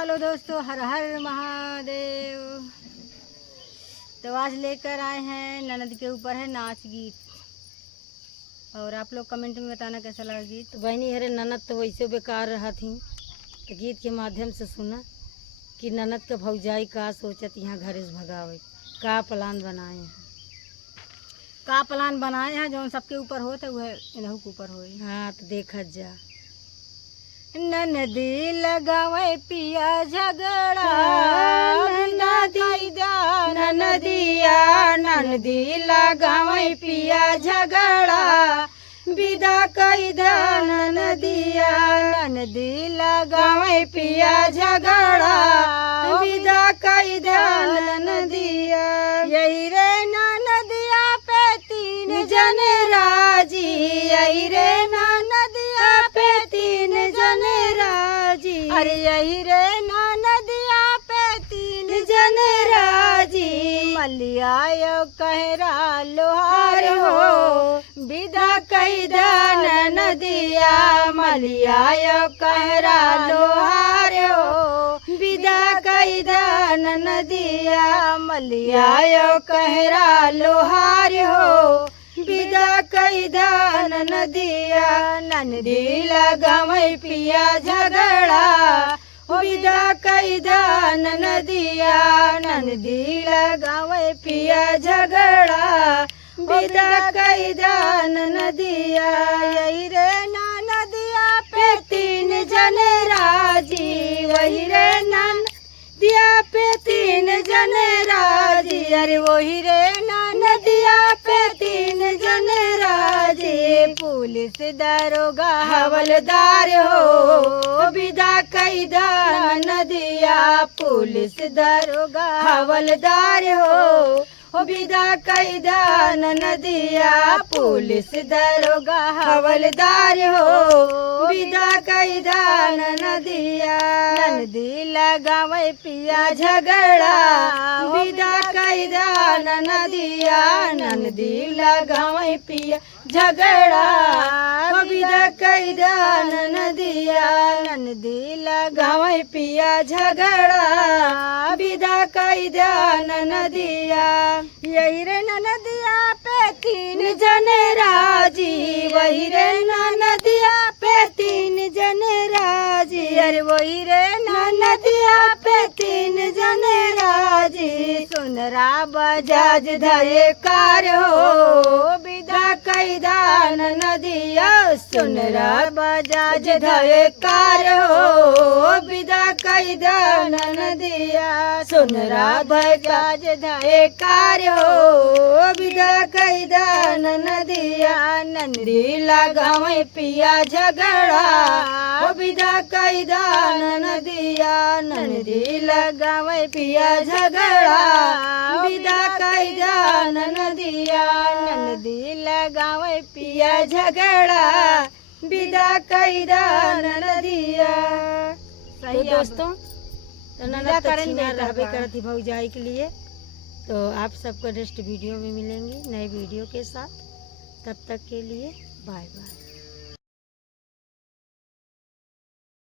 Hello दोस्तों, हर हर महादेव। तो आज लेकर आए हैं ननद के ऊपर है नाच गीत, और आप लोग कमेंट में बताना कैसा लगा गीत। तो बहनी हरे ननद तो वैसे बेकार रहा थी, तो गीत के माध्यम से सुना कि ननद का भौजाई का सोचत यहाँ घरे से भगावे, का प्लान बनाए हैं। का प्लान बनाए हैं जो सबके ऊपर होते वह इन्हों के ऊपर हो। हाँ तो देखा जा। ननदी लगावे पिया झगड़ा, ननदिया ननदी लगावे पिया झगड़ा, विदा कई दा ननदिया ननदी लगावे पिया झगड़ा, विदा कई दा ननदिया। यही रे ननदिया पे तीन जन राजी, यही रे ननदिया पे तीन जन राजी, अरे यही रे ननदिया पे तीन जन राजी। मलिया यो कहरा लोहार हो, विदा कई दान नदिया, मलिया यो कहरा लोहार हो, विदा कई दान नदिया, मलिया यो कहरा लोहार हो, विदा कई दान नदिया। ननदी लगावे पिया झगड़ा, विदा कई दान नदिया, ननदी लगावे पिया झगड़ा, विदा कई दान नदिया। यही रे ननदिया पे तीन जन राजी, वही रे ननदिया पे तीन जन राजी, अरे वही रे ननदिया पे तीन जन राजी। पुलिस दरोगा हवलदार हो, विदा कई दान नदिया, पुलिस दरोगा हवलदार हो, विदा कई दान नदिया, पुलिस दरोगा हवलदार हो, विदा कई दान नदिया। ननदी लगावे पिया झगड़ा, विदा कई दान नदिया, ननदी लगावे पिया झगड़ा, विदा कई दान नदिया, ननदी लगावे पिया झगड़ा, विदा कई दान नदिया। यही रे ननदिया पे तीन जन राजी, वही रे ननदिया पे तीन जन राजी, अरे वही रे ननदिया पे तीन जन राजी। सुनरा बजाज धरे कार हो, विदा कई दान नदिया, सुनरा बजाज धरे कार हो, विदा कई दान नदिया, सुनरा बजाज धरे कार हो, विदा कई दान नदिया। नंदी लगावे पिया झगड़ा, विदा कई दान नदिया, नंदी लगावे पिया झगड़ा, विदा कई दान नदिया, ननदी लगावे पिया झगड़ा, विदा कई दान नदिया। तो दोस्तों, तो ननद करेंगे रहबे करती भौजाई के लिए। तो आप सबको नेक्स्ट वीडियो में मिलेंगे नए वीडियो के साथ। तब तक के लिए बाय बाय।